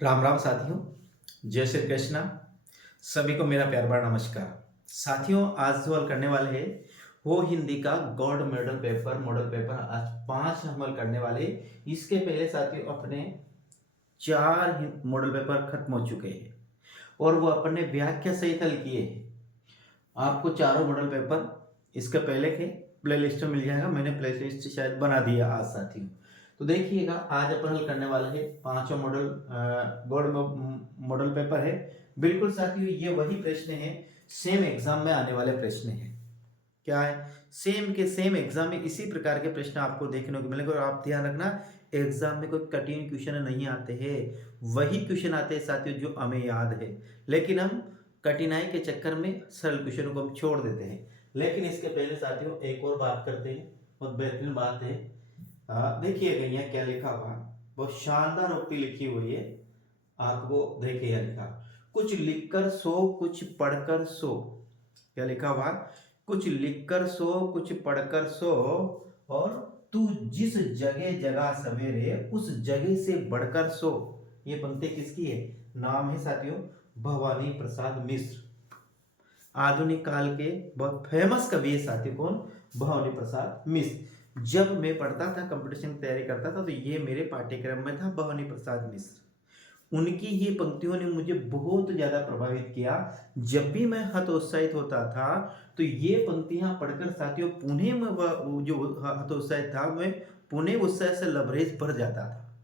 राम राम साथियों। जय श्री कृष्णा। सभी को मेरा प्यार भरा नमस्कार। साथियों, आज जो हल करने वाले हैं वो हिंदी का गोल्ड मॉडल पेपर आज 5 हमल करने वाले। इसके पहले साथियों अपने 4 मॉडल पेपर खत्म हो चुके हैं और वो अपन ने व्याख्या सहित हल किए हैं। आपको चारों मॉडल पेपर इसके पहले के प्लेलिस्ट में मिल जाएगा। मैंने प्लेलिस्ट शायद बना दिया आज साथियों। तो देखिएगा, आज अपन हल करने वाले हैं पांचों गोल्ड मॉडल पेपर है। बिल्कुल साथियों, ये वही प्रश्न है, सेम एग्जाम में आने वाले प्रश्न है। क्या है? सेम के सेम एग्जाम में इसी प्रकार के प्रश्न आपको देखने को मिलेंगे। और आप ध्यान रखना, एग्जाम में कोई कठिन क्वेश्चन नहीं आते हैं, वही क्वेश्चन आते हैं साथियों जो हमें याद है। लेकिन हम कठिनाई के चक्कर में सरल क्वेश्चनों को हम छोड़ देते हैं। लेकिन इसके पहले साथियों एक और बात करते हैं, बहुत बेहतरीन बात है। देखिएगा यहाँ क्या लिखा हुआ, बहुत शानदार उक्ति लिखी हुई है। आपको देखिए लिखा, कुछ लिखकर सो कुछ पढ़कर सो। क्या लिखा हुआ? कुछ लिखकर सो कुछ पढ़कर सो, और तू जिस जगह जगह सवेरे उस जगह से बढ़कर सो। ये पंक्ति किसकी है? नाम है साथियों भवानी प्रसाद मिश्र। आधुनिक काल के बहुत फेमस कवि है साथियों। कौन? भवानी प्रसाद मिश्र। जब मैं पढ़ता था, कंपटीशन की तैयारी करता था, तो ये मेरे पाठ्यक्रम में था, भवानी प्रसाद मिश्र। उनकी ये पंक्तियों ने मुझे बहुत ज्यादा प्रभावित किया। जब भी मैं हतोत्साहित होता था तो ये पंक्तियां पढ़कर साथियों पुणे में जो हतोत्साहित था, मैं पुणे उत्साह से लबरेज भर जाता था।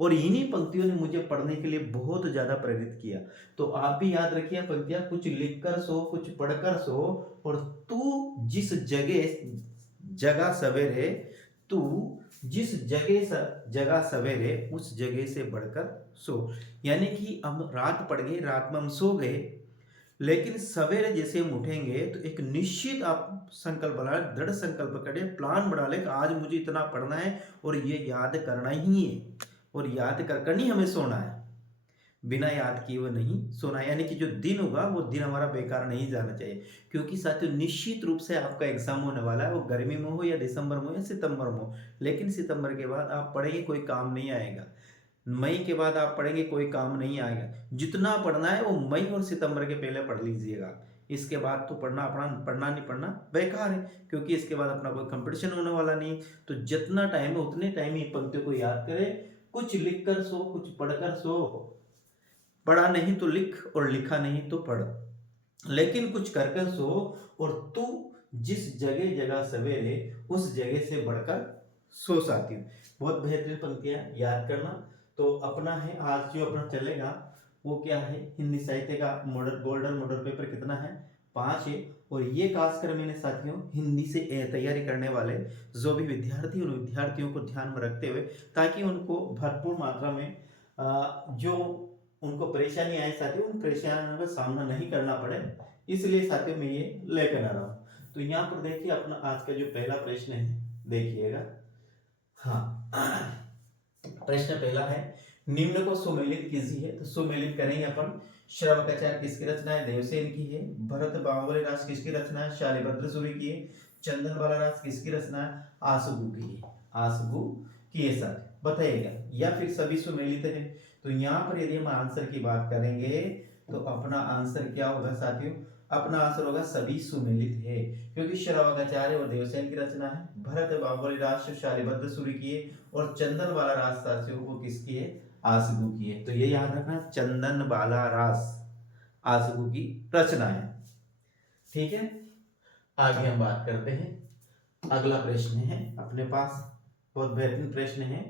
और इन्हीं पंक्तियों ने मुझे पढ़ने के लिए बहुत ज्यादा प्रेरित किया। तो आप भी याद रखिए पंक्तियां, कुछ लिखकर सो कुछ पढ़कर सो, और तू जिस जगह जगह सवेरे, तू जिस जगह सवेरे उस जगह से बढ़कर सो। यानी कि हम रात पड़ गई, रात में हम सो गए, लेकिन सवेरे जैसे हम उठेंगे तो एक निश्चित आप संकल्प बना, दृढ़ संकल्प करें, प्लान बना ले कि आज मुझे इतना पढ़ना है और ये याद करना ही है, और याद कर कर नहीं हमें सोना है। बिना याद किए हुए नहीं सोना है। यानी कि जो दिन होगा वो दिन हमारा बेकार नहीं जाना चाहिए। क्योंकि साथियों निश्चित रूप से आपका एग्जाम होने वाला है, वो गर्मी में हो या दिसंबर में हो या सितंबर में हो। लेकिन सितंबर के बाद आप पढ़ेंगे कोई काम नहीं आएगा, मई के बाद आप पढ़ेंगे कोई काम नहीं आएगा। जितना पढ़ना है वो मई और सितंबर के पहले पढ़ लीजिएगा। इसके बाद तो पढ़ना नहीं पढ़ना बेकार है, क्योंकि इसके बाद अपना कोई कंपटीशन होने वाला नहीं। तो जितना टाइम है उतने टाइम ही पंक्तियों को याद करें। कुछ लिखकर सो कुछ पढ़कर सो, पढ़ा नहीं तो लिख और लिखा नहीं तो पढ़, लेकिन कुछ कर कर सो, और तू जिस जगह जगह सवेरे उस जगह से बढ़कर सो। साथियों बहुत बेहतरीन पंक्तियां याद करना। तो अपना है आज जो अपना चलेगा वो क्या है, हिंदी साहित्य का गोल्डन मॉडल पेपर कितना है? 5 है। और ये खासकर मैंने साथियों हिंदी से तैयारी करने वाले जो भी विद्यार्थी, उन विद्यार्थियों को ध्यान में रखते हुए, ताकि उनको भरपूर मात्रा में जो उनको परेशानी आए साथियों, उन परेशानियों का सामना नहीं करना पड़े, इसलिए साथियों मैं ये लेकर आ रहा हूँ। तो यहाँ पर देखिए अपना आज का जो पहला प्रश्न है, देखिएगा। हाँ, प्रश्न पहला है, निम्न को सुमेलित कीजिए। तो सुमेलित करेंगे अपन। श्रवकाचार्य किसकी रचना है? देवसेन की है। भरत बाहुबली रास किसकी रचना है? शालिभद्र सूरी की है। चंदन बाला रास किसकी रचना है? आसुगु की है। आसुगु की है सर, बताइएगा। या फिर सभी सुमेलित है? तो यहाँ पर यदि हम आंसर की बात करेंगे तो अपना आंसर क्या होगा साथियों? अपना आंसर होगा सभी सुमेलित है, क्योंकि श्रवकाचार्य और देवसेन की रचना है। भरत बाहुबली रास शालिभद्र सूरी की है, और चंदन बाला रास साथियों को किसकी है? आसगु की है। तो ये याद रखना, चंदन बाला रास आसगु की रचना है। ठीक है, आगे हम बात करते हैं। अगला प्रश्न है अपने पास, बहुत बेहतरीन प्रश्न है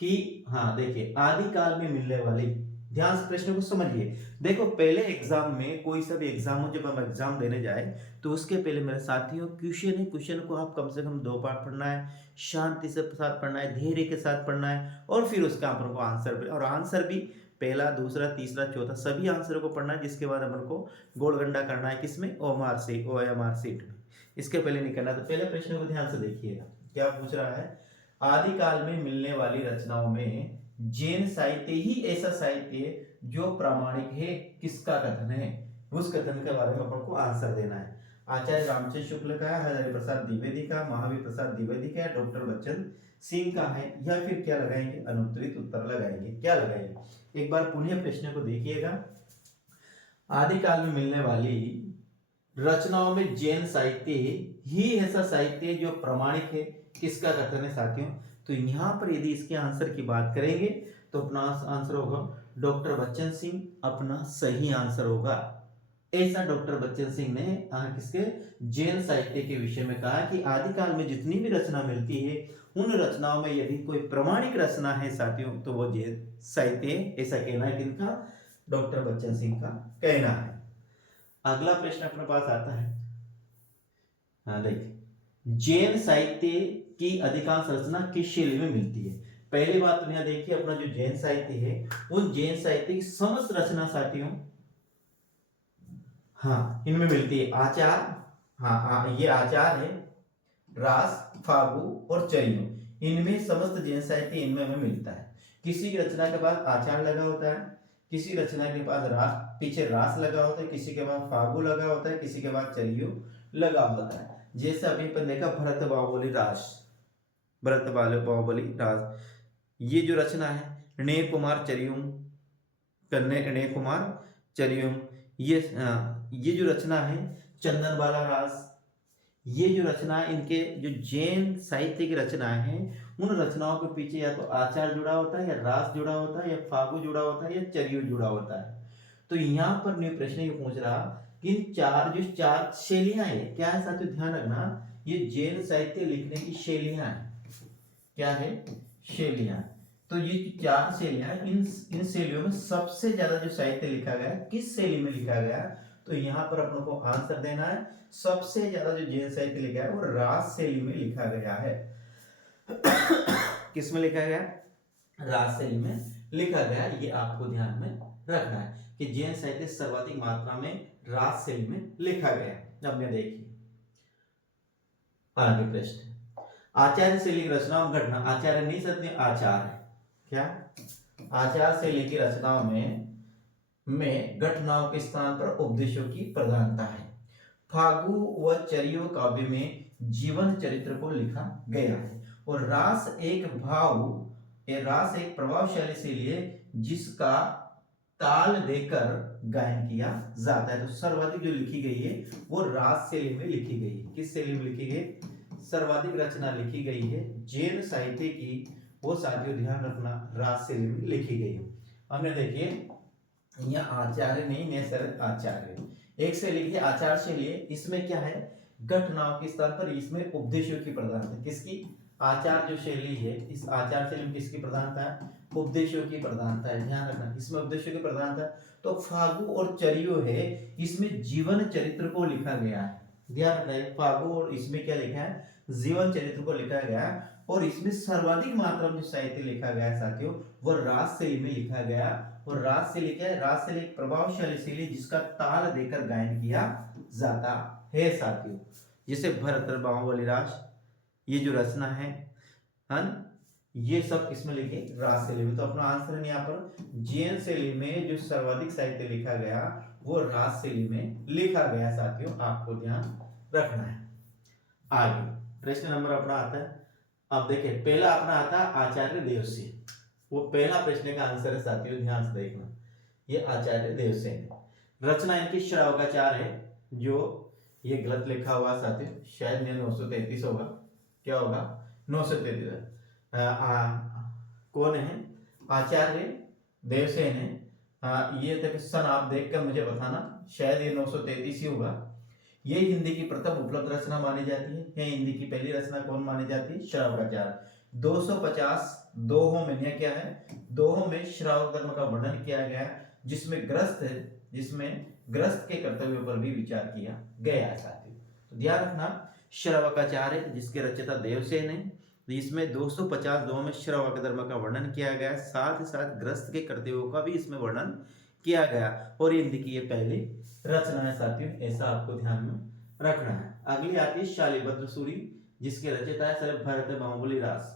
कि हाँ देखिए, आदिकाल में मिलने वाली, ध्यान से प्रश्न को समझिए। देखो पहले एग्जाम में, कोई सा भी एग्जाम हो, जब हम एग्जाम देने जाए तो उसके पहले मेरे साथियों क्वेश्चन है, क्वेश्चन को आप कम से कम 2 बार पढ़ना है, शांति से साथ पढ़ना है, धैर्य के साथ पढ़ना है, और फिर उसका अपन को आंसर, और आंसर भी पहला दूसरा तीसरा चौथा सभी आंसर को पढ़ना है। जिसके बाद अपन को गोलगंडा करना है, किसमें? ओएमआर सीट में। इसके पहले नहीं करना। तो पहले प्रश्न को ध्यान से देखिएगा, क्या पूछ रहा है? आदिकाल में मिलने वाली रचनाओं में जैन साहित्य ही ऐसा साहित्य है जो प्रामाणिक है, किसका कथन है? उस कथन के बारे में अपन को आंसर देना है। आचार्य रामचंद्र शुक्ल का, हरिप्रसाद द्विवेदी का, महावीर प्रसाद द्विवेदी का, डॉक्टर बच्चन सिंह का है, या फिर क्या लगाएंगे, अनुत्तरित उत्तर लगाएंगे। क्या लगाएंगे, एक बार पुनः प्रश्न को देखिएगा। आदिकाल में मिलने वाली रचनाओं में जैन साहित्य ही ऐसा साहित्य जो प्रमाणिक है, किसका कथन है साथियों। तो यहाँ पर यदि इसके आंसर की बात करेंगे तो अपना आंसर होगा डॉक्टर बच्चन सिंह, अपना सही आंसर होगा। ऐसा डॉक्टर बच्चन सिंह ने किसके, जैन साहित्य के विषय में कहा कि आदिकाल में जितनी भी रचना मिलती है उन रचनाओं में यदि कोई प्रमाणिक रचना है साथियों तो वो जैन साहित्य, ऐसा कहना है किनका, डॉक्टर बच्चन सिंह का कहना है। अगला प्रश्न अपने पास आता है, हाँ देखिए, जैन साहित्य की अधिकांश रचना किस शैली में मिलती है। पहली बात तो यहाँ देखिए, अपना जो जैन साहित्य है उन जैन साहित्य की समस्त रचना साथियों, हाँ इनमें मिलती है आचार, हाँ ये आचार है, रास, फागु और चरियो, इनमें समस्त जैन साहित्य इनमें हमें मिलता है। किसी की रचना के बाद आचार लगा होता है, किसी रचना के पास रास, पीछे रास लगा होता है, किसी के बाद फागु लगा होता है, किसी के बाद चरियो लगा होता है। जैसे अभी अपन देखा भरत बाहुबली रास, भरत बाहुबली रास, ये जो रचना है णे कुमार चरियुम, कन्ने णे कुमार चरियुम, ये जो रचना है चंदन बाला रास, ये जो रचना है इनके जो जैन साहित्य की रचना है उन रचनाओं के पीछे या तो आचार जुड़ा होता है, या रास जुड़ा होता है, या फागु जुड़ा होता है, या चरियो जुड़ा होता है। तो यहाँ पर न्यू प्रश्न ये पूछ रहा कि इन चार शैलियां है, क्या है साथियों, ध्यान रखना, ये जैन साहित्य लिखने की शैलियां है। क्या है, शैलियां। तो ये चार शैलियां, इन शैलियों में सबसे ज्यादा जो साहित्य लिखा गया किस शैली में लिखा गया, तो यहाँ पर अपन को आंसर देना है, सबसे ज्यादा जो जैन साहित्य लिखा है वो रास शैली में लिखा गया है। किस में लिखा गया, रास शैली में लिखा गया, ये आपको ध्यान में रखना है कि जैन साहित्य सर्वाधिक मात्रा में रास शैली में लिखा गया। अब मैं देखिए आगे प्रश्न, आचार्य शैली की रचनाओं में घटना, आचार्य नहीं सकते, आचार है, क्या आचार शैली की रचनाओं में घटनाओं के स्थान पर उपदेशों की प्रधानता है। फागु व चरियो काव्य में जीवन चरित्र को लिखा गया है, और रास एक प्रभावशाली शैली है जिसका ताल देकर गायन किया जाता है। तो सर्वाधिक जो लिखी गई है वो रास शैली में लिखी गई है। किस शैली में लिखी गई, सर्वाधिक रचना लिखी गई है जैन साहित्य की, वो साथियों ध्यान रखना रास शैली में लिखी गई है। हमने देखिए यहाँ आचार्य नहीं, सर आचार्य, एक शैली है आचार शैली है, इसमें क्या है, घटनाओं के स्थान पर इसमें उपदेशों की प्रधानता, किसकी, आचार जो शैली है इस आचार शैली में किसकी प्रधानता है, उपदेशों की प्रधानता है। ध्यान रखना इसमें उपदेशों की प्रधानता है। तो फागु और चरियो है, इसमें जीवन चरित्र को लिखा गया है। ध्यान रखना फागु और इसमें क्या लिखा है, जीवन चरित्र को लिखा गया है, और इसमें सर्वाधिक मात्रा में जो साहित्य लिखा गया है साथियों वो रास शैली में लिखा गया। और रास शैली क्या है, रास शैली एक प्रभावशाली शैली जिसका ताल देकर गायन किया जाता है साथियों। जैसे भरत बाहुबली रास, ये जो रचना है ये सब किसमें लिखे, रास शैली में। तो अपना आंसर है यहाँ पर जैन शैली में जो सर्वाधिक साहित्य लिखा गया वो रास शैली में लिखा गया साथियों, आपको ध्यान रखना है। आगे प्रश्न नंबर अपना आता है, अब देखिए पहला अपना आता है आचार्य देवसेन, वो पहला प्रश्न का आंसर है साथियों, ध्यान से देखना, ये आचार्य देवसेन रचना इनकी श्रावकाचार है, जो ये गलत लिखा हुआ साथियों, शायद 933 होगा, क्या होगा 933। कौन है, आचार्य देवसेन है। ये तक सन आप देखकर मुझे बताना, शायद ये 933 ही होगा। ये हिंदी की प्रथम उपलब्ध रचना मानी जाती है। ये हिंदी की पहली रचना कौन मानी जाती है, श्रावकाचार। 250 दोहों में क्या है, दोहों में श्रावक धर्म का वर्णन किया गया, जिसमें ग्रस्त के कर्तव्यों पर भी विचार किया गया है साथियों। तो ध्यान रखना श्रावकाचार है जिसके रचयिता देवसेन है, इसमें 250 दोहों में श्रावक धर्म का वर्णन किया गया, साथ ही साथ ग्रस्त के कर्तव्यों का भी इसमें वर्णन किया गया, और हिंदी की ये पहली रचना है साथियों, ऐसा आपको ध्यान में रखना है। अगली आती है शालिभद्र सूरी, जिसके रचयिता है भरत बाहुबली रास।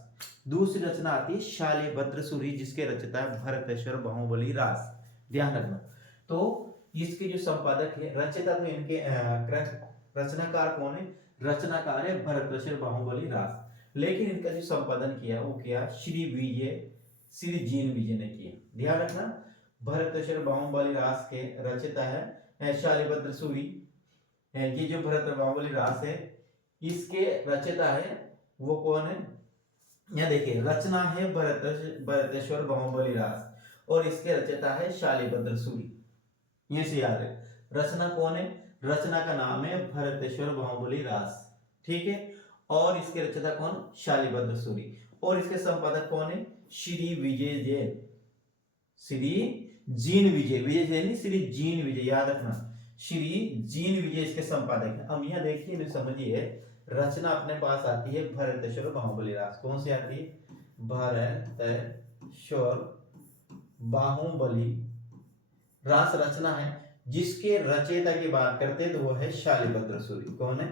दूसरी रचना आती है शालिभद्र सूरी, जिसके रचयिता है भरतेश्वर बाहुबली रास। ध्यान रखना, तो इसके जो संपादक है, रचयिता तो इनके रचनाकार कौन है, रचनाकार है भरतेश्वर बाहुबली रास। लेकिन इनका जो संपादन किया वो किया श्री जीन विजय ने किया। ध्यान रखना, भरतेश्वर बाहुबली रास के रचयिता है शालिभद्र सूरी। ये जो भरत बाहुबली रास है इसके रचयिता है वो कौन है? यहाँ देखिए, रचना है भरतेश्वर बाहुबली रास और इसके रचयिता है शालिभद्र सूरी। ये से याद है, रचना कौन है? रचना का नाम है भरतेश्वर बाहुबली रास, ठीक है। और इसके रचयिता कौन? शालिभद्र सूरी। और इसके संपादक कौन है? श्री विजय जैन, श्री जीन विजय, विजय जैन नहीं, श्री जीन विजय, याद रखना, श्री जीन विजय इसके संपादक है। अब यहाँ देखिए समझिए, रचना अपने पास आती है भरतेश्वर बाहुबली रास। कौन सी आती है? भरतेश्वर बाहुबली रास रचना है। जिसके रचयिता की बात करते हैं तो वो है शालिभद्र सूरी। कौन है?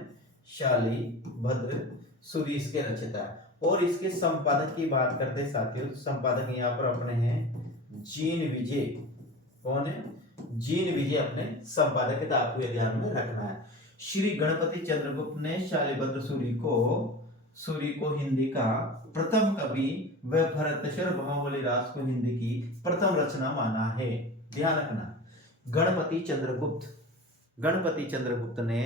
शालिभद्र सूरी इसके रचयिता है। और इसके संपादक की बात करते हैं साथियों, संपादक यहाँ पर अपने हैं जीन विजय। कौन है? जीन विजय अपने संपादक है, आपको ये ध्यान में रखना है। श्री गणपति चंद्रगुप्त ने शालिभद्र सूरी को हिंदी का प्रथम कवि व भरतेश्वर बाहुबली रास को हिंदी की प्रथम रचना माना है। ध्यान रखना, गणपति चंद्रगुप्त ने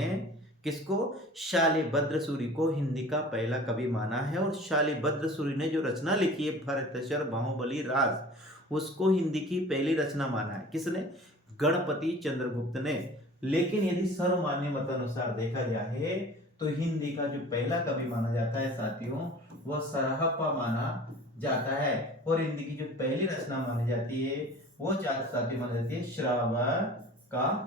किसको? शालिभद्र सूरी को हिंदी का पहला कवि माना है। और शालिभद्र सूरी ने जो रचना लिखी है भरतेश्वर बाहुबली रास, उसको हिंदी की पहली रचना माना है। किसने? गणपति चंद्रगुप्त ने। लेकिन यदि सर्वमान्य मत अनुसार देखा जाए तो हिंदी का जो पहला कवि माना जाता है साथियों, वह सरहप्पा माना जाता है। और हिंदी की जो पहली रचना मानी जाती है वो साथियों मानी जाती है श्रावकाचार।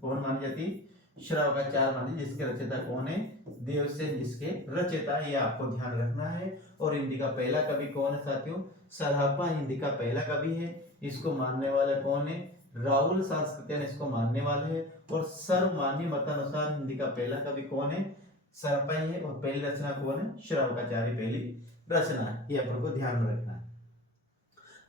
कौन मानी जाती? श्रावकाचार मानी, जिसके रचयिता कौन है? देवसेन जिसके रचयिता, ये आपको ध्यान रखना है। और हिंदी का पहला कवि कौन है साथियों? सरहप्पा हिंदी का पहला कवि है। इसको मानने वाला कौन है? राहुल सांस्कृतिक इसको मानने वाले हैं। और सर्वमान्य मतानुसार हिंदी का पहला कवि कौन है? सरहप्पा ही है। और पहली रचना कौन है? श्रावकाचार्य पहली रचना है, ये अपन को ध्यान में रखना है।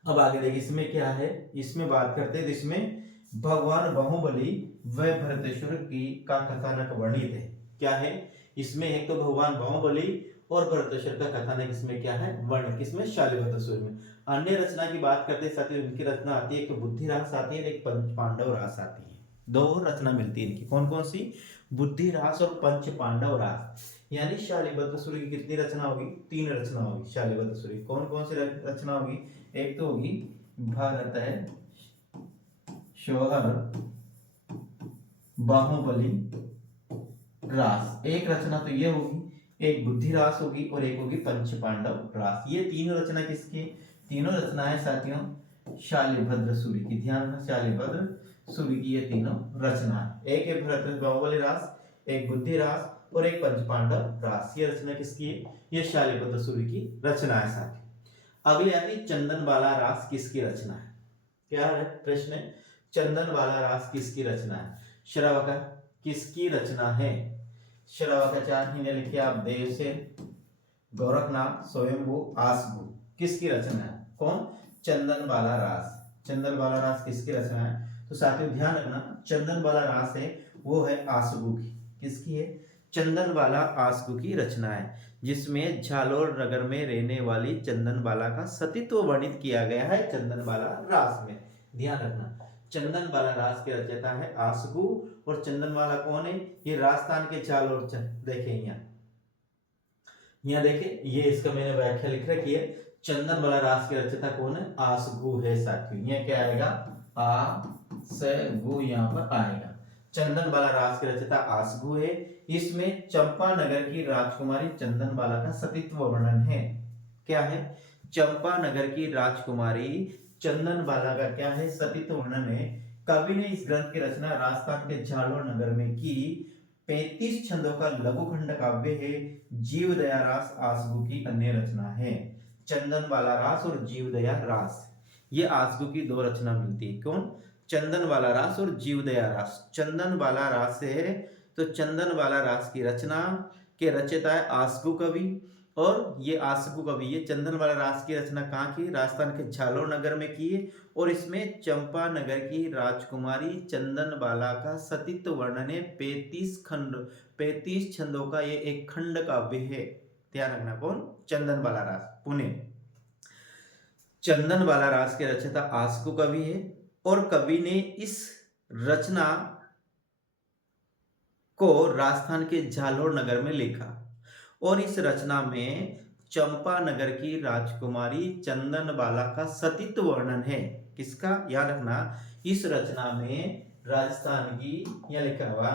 अब आगे देखिए, इसमें क्या है? इसमें बात करते हैं, इसमें भगवान बाहुबली व भरतेश्वर की का कथानक वर्णित है। क्या है इसमें? एक तो भगवान बाहुबली और भरतेश्वर का कथानक इसमें क्या है? वर्णित। किसमें? शालिभद्र सूरी में। अन्य रचना की बात करते साथियों, इनकी रचना आती है, एक तो बुद्धि रास आती है, एक पंच पांडव रास आती है। दो रचना मिलती है इनकी। कौन कौन सी? बुद्धि रास और पंच पांडव रास। यानी शालिभद्र सूरी की कितनी रचना होगी? 3 रचना होगी शालिभद्र सूरी। कौन कौन सी रचना होगी? एक तो होगी भरतेश्वर बाहुबली रास, एक रचना तो ये होगी, एक बुद्धि रास होगी और एक होगी पंच पांडव रास। ये तीनों रचना किसकी? तीनों रचनाएं साथियों शालिभद्र सूरी की। ध्यान रखना, शालिभद्र सूरी की ये तीनों रचना, एक है भरतेश्वर बाहुबली रास, एक बुद्धि रास और एक पंच पांडव रास। ये रचना किसकी है? ये शालिभद्र सूरी की रचना है साथी। अगले आती चंदनबाला रास किसकी रचना है? क्या है प्रश्न है? चंदनबाला रास किसकी रचना है? श्रावका किसकी रचना है? श्रावकाचार्य ने लिखे आप देवसेन, गोरखनाथ, स्वयंभू, आसगु। किसकी रचना है? कौन? चंदनबाला रास। चंदनबाला रास किसकी रचना है? तो साथियों ध्यान रखना, चंदनबाला रास है वो है आसगु की। किसकी है? चंदनबाला आसगु की रचना है, जिसमें झालोर नगर में रहने वाली चंदनबाला का सतीत्व वर्णित किया गया है चंदनबाला रास में। ध्यान रखना, चंदनबाला रास के रचयिता है आसगु। और चंदनबाला कौन है? ये राजस्थान के झालोर। देखें यहाँ देखें, ये इसका मैंने व्याख्या लिख रखी है। चंदनबाला रास के रचयिता कौन है? आसगु है साथियों। ये क्या आएगा? आसगु यहाँ पर आएगा। चंदनबाला रास के रचयिता आसगु है। इसमें चंपानगर की राजकुमारी चंदनबाला का सतीत्व वर्णन है। क्या है? चंपानगर की राजकुमारी चंदनबाला का क्या है? सतीत्व वर्णन है। कवि ने इस ग्रंथ की रचना राजस्थान के झालोर नगर में की। 35 छंदों का लघुखंड काव्य है। जीवदया रास आसगु की अन्य रचना है। चंदनबाला रास और जीवदया रास, ये आसगु की 2 रचना मिलती है। कौन? चंदनबाला रास और जीवदया रास। चंदनबाला रास है तो चंदनबाला रास की रचना के रचयिता है आसगु कवि। और ये आसगु कवि ये चंदनबाला रास की रचना कहाँ की? राजस्थान के झालोर नगर में की है। और इसमें चंपा नगर की राजकुमारी चंदनबाला का सतीत्व वर्णन है। 35 छंदों का ये एक खंड काव्य है। ध्यान रखना, कौन? चंदन बाला रास, पुणे। चंदन बाला रास के रचयिता आस्को कवि है और कवि ने इस रचना को राजस्थान के जालोर नगर में लिखा और इस रचना में चंपा नगर की राजकुमारी चंदन बाला का सतीत्व वर्णन है। किसका? याद रखना, इस रचना में राजस्थान की, यह लिखा हुआ,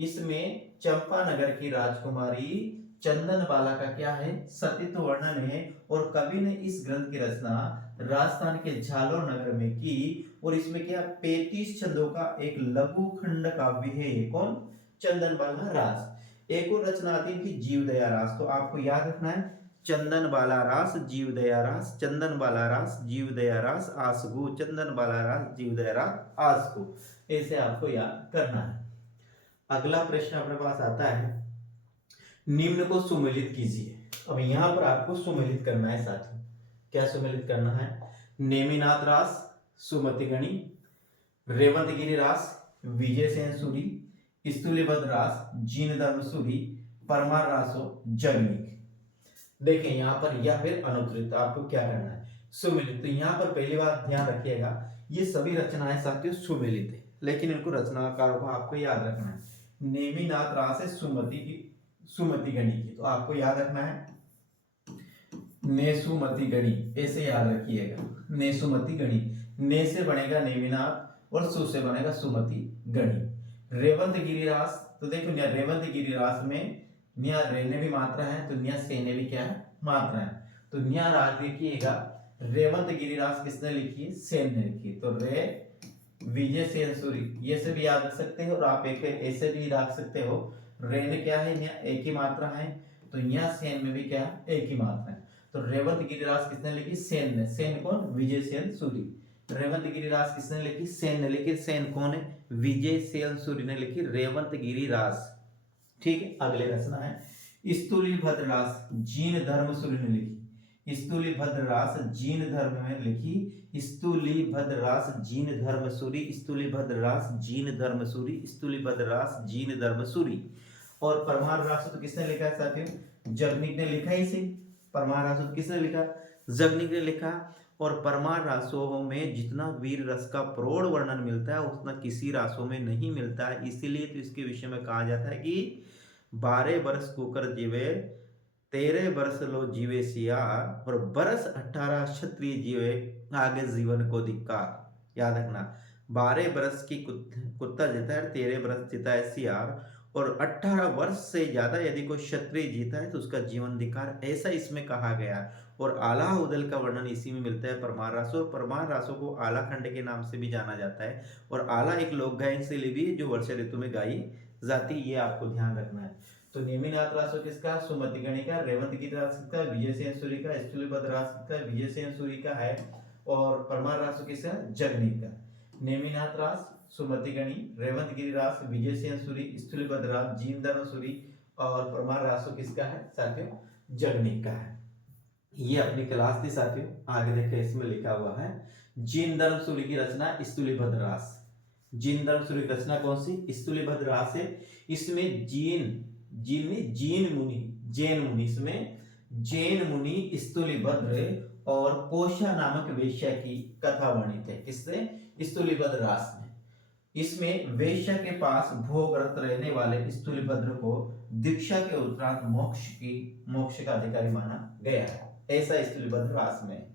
इसमें चंपा नगर की राजकुमारी चंदन बाला का क्या है? सतीत्व वर्णन है। और कवि ने इस ग्रंथ की रचना राजस्थान के जालोर नगर में की और इसमें क्या 35 छंदों का एक लघु खंड काव्य है। कौन? चंदन बाला रास। एक और रचना आती है इनकी जीवदया रास, तो आपको याद रखना है चंदन बाला रास, जीवदया रास, चंदन बाला रास, जीवदया रास, आसगु, चंदन बाला रास, जीवदया रास, आसगु, ऐसे आपको याद करना है। अगला प्रश्न अपने पास आता है, निम्न को सुमेलित कीजिए। अब यहां पर आपको सुमेलित करना है साथियों। क्या सुमेलित करना है? नेमिनाथ रास, सुमति गणी, रेवंतगिरी रास, विजय सेन सूरी, स्तुलिभद्र रास, जीन धर्म सूरी, परमार रासो, जगनिक। देखें यहाँ पर या फिर अनुत्तरित, आपको क्या करना है? सुमेलित। तो यहाँ पर पहली बात ध्यान रखिएगा, ये सभी रचनाएं साथियों सुमेलित है, लेकिन इनको रचनाकारों को आपको याद रखना है। नेमिनाथ रास है सुमति गणी की, तो आपको याद रखना है ने सुमति गणी, ऐसे याद रखिएगा, ने सुमति गणी। ने से बनेगा नेमिनाथ और सु से बनेगा सुमति गणी। रेवंतगिरी रास, तो देखो रेवंतगिरी रास में न्या रे ने भी मात्रा है तो न्या से ने भी क्या है? मात्रा है। तो न्या राग देखिएगा, रेवंतगिरी रास किसने लिखी है? सेन ने लिखी। तो रे विजय सेन सूरी, ये से भी याद रख सकते हो और आप एक ऐसे भी रख सकते हो। रे ने क्या है? न्या एक ही मात्रा है, तो न्या सेन में भी क्या है? एक ही मात्रा है। तो रेवंतगिरी रास किसने लिखी? सेन ने। सेन कौन? विजय सेन सूरी। रेवंतगिरी रास किसने लिखी? सेन ने लिखी। सेन कौन है? विजय सेन सूरी ने लिखी रेवंतगिरी रास। ठीक है, अगले रचना है स्तुलिभद्र रास, जीन धर्म सूरी ने लिखी। स्तुलिभद्र रास जीन धर्म में लिखी, स्तुलिभद्र रास जीन धर्म सूरी, स्तुलिभद्र रास जीन धर्म सूरी, स्तुलिभद्र रास जीन धर्म सूरी। और परमार रास तो किसने लिखा है साथियों? जगनिक ने लिखा ही इसे। परमार रास तो किसने लिखा? जगनिक ने लिखा। और परमार रासों में जितना वीर रस का प्रौढ़ वर्णन मिलता है उतना किसी रासों में नहीं मिलता है, इसीलिए तो इसके विषय में कहा जाता है कि 12 बरस कुकर जीवे, 13 बरस लो जीवे सियार, और बरस 18 क्षत्रिय जीवे, आगे जीवन को धिक्कार। याद रखना, 12 बरस की कुत्ता जीता है, 13 बरस जीता है सियार, और 18 वर्ष से ज्यादा यदि कोई क्षत्रिय जीता है तो उसका जीवन धिक्कार, ऐसा इसमें कहा गया है। और आला उदल का वर्णन इसी में मिलता है, परमार रासो। और परमार रासों को आला खंड के नाम से भी जाना जाता है। और आला एक लोक गायन शैली भी है जो वर्षा ऋतु में गाई जाती, ये आपको ध्यान रखना है। तो नेमिनाथ रासो किसका? सुमति गणी का। रेवंतगिरी रास किसका? विजय सेन सूरी का। स्तुलिभद्र रास किसका? विजय सेन सूरी का है। और परमार रासो किसका? जगनिक का। नेमिनाथ रास सुमति गणी, रेवंतगिरी रास विजय सेन सूरी, स्तुलिभद्र रास जीन धर्म सूरी, और परमार रासो किसका है साथियों? जगनिक का है। ये अपनी क्लास थी साथियों। आगे देखें, इसमें लिखा हुआ है जीन धर्म सूरी की रचना स्तुलिभद्र रास। जीन धर्म सूरी की रचना कौन सी? स्तुलिभद्र रास है। इसमें जैन मुनि, इसमें जैन मुनि स्तुलिभद्र और पोषा नामक वेश्या की कथा वर्णित है। किससे? स्तुलिभद्र रास में। इसमें वेश्या के पास भोगरत रहने वाले स्तुलिभद्र को दीक्षा के उपरांत मोक्ष का अधिकारी माना गया है, ऐसा स्तुलिभद्र रास में।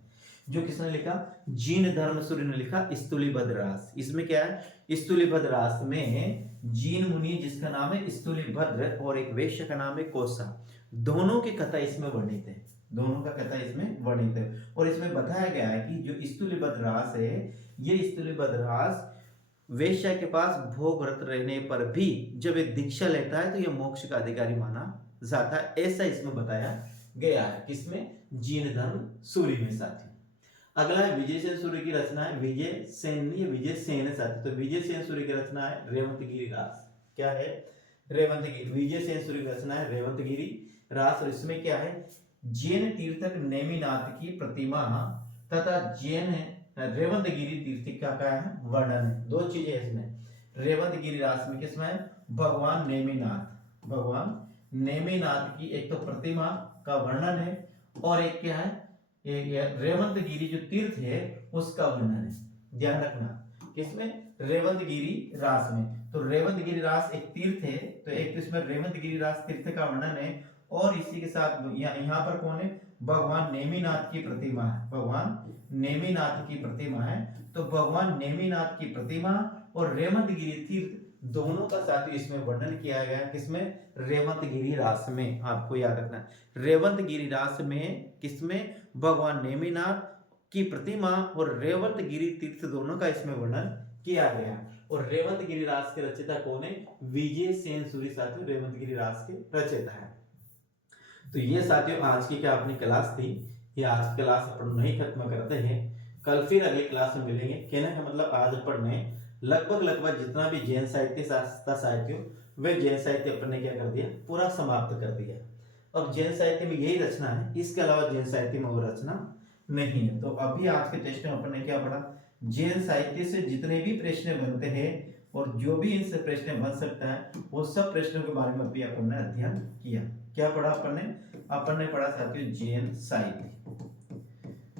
जो किसने लिखा? जीन धर्म सूरी ने लिखा स्तुलिभद्र रास। इसमें क्या है? स्तुलिभद्र रास में जीन मुनि जिसका नाम है स्तुलिभद्र और एक वेश्या का नाम है कोसा, दोनों की कथा इसमें वर्णित है। दोनों का कथा इसमें वर्णित है। और इसमें बताया गया है कि जो स्तुलिभद्र रास है, ये स्तुलिभद्र रास वेश्या के पास भोगरत रहने पर भी जब एक दीक्षा लेता है तो यह मोक्ष का अधिकारी माना जाता है, ऐसा इसमें बताया गया है। किसमें? जीन धर्म सूरी में साथी। अगला है विजय सेन सूरी की रचना है। विजय सेन है साथी। तो विजय सेन सूरी की रचना है रेवंतगिरी रास। क्या है? रेवंतगिरी। विजय सेन सूरी की रचना है रेवंतगिरी रास। और इसमें क्या है? जैन तीर्थक नेमिनाथ की प्रतिमा तथा जैन रेवंतगिरी तीर्थ का क्या है? वर्णन है। दो चीजें इसमें। रेवंतगिरी रास में किसमें है? भगवान नेमिनाथ की एक तो प्रतिमा का वर्णन है, और एक क्या है, एक रेवंतगिरी जो तीर्थ है उसका वर्णन है। ध्यान रखना किसमें, रेवंतगिरी रास में। तो रेवंतगिरी रास एक तीर्थ है, तो एक तो इसमें रेवंतगिरी रास तीर्थ का वर्णन है, और इसी के साथ यहाँ पर कौन है, भगवान नेमिनाथ की प्रतिमा है, भगवान नेमिनाथ की प्रतिमा है। तो भगवान नेमिनाथ की प्रतिमा और रेवंतगिरी तीर्थ दोनों का साथ इसमें वर्णन किया गया है। किसमें, रेवंतगिरी रास में। आपको याद रखना रेवंतगिरी रास में किसमें, भगवान नेमिनाथ की प्रतिमा और रेवंतगिरी तीर्थ दोनों का इसमें वर्णन किया गया। और रेवंतगिरी रास के रचयिता कौन है, विजय सेन सूरी साथियों रेवंतगिरी रास के रचयिता है। तो ये साथियों आज की क्या अपनी क्लास थी, ये आज की क्लास अपन नहीं खत्म करते हैं, कल फिर अगली क्लास में मिलेंगे। कहने का मतलब आज अपन ने लगभग जितना भी जैन साहित्य था साहित्यों, वे जैन साहित्य अपन ने क्या कर दिया, पूरा समाप्त कर दिया। अब जैन साहित्य में यही रचना है, इसके अलावा जैन साहित्य में और रचना नहीं है। तो अभी आज के टेस्ट में अपन ने क्या पढ़ा, जैन साहित्य से जितने भी प्रश्न बनते हैं और जो भी इनसे प्रश्न बन सकता है वो सब प्रश्नों के बारे में भी अपन ने अध्ययन किया। क्या पढ़ा अपन ने पढ़ा साथियों जैन साहित्य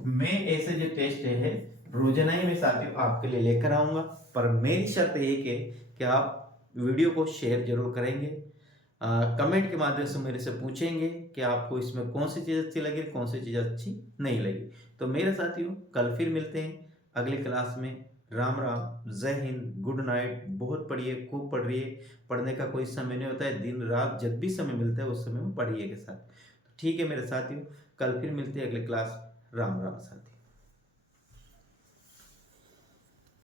में ऐसे जो टेस्ट है रोजाना ही मैं साथियों आपके लिए लेकर आऊंगा, पर मेरी शर्त एक है कि आप वीडियो को शेयर जरूर करेंगे, कमेंट के माध्यम से मेरे से पूछेंगे कि आपको इसमें कौन सी चीज़ अच्छी लगी, कौन सी चीज़ अच्छी नहीं लगी। तो मेरे साथियों कल फिर मिलते हैं अगली क्लास में। राम राम, जय हिंद, गुड नाइट। बहुत पढ़िए, खूब पढ़िए, पढ़ने का कोई समय नहीं होता है, दिन रात जब भी समय मिलता है उस समय में पढ़िए के साथ। ठीक है मेरे साथियों, कल फिर मिलते हैं अगली क्लास। राम राम साथियों।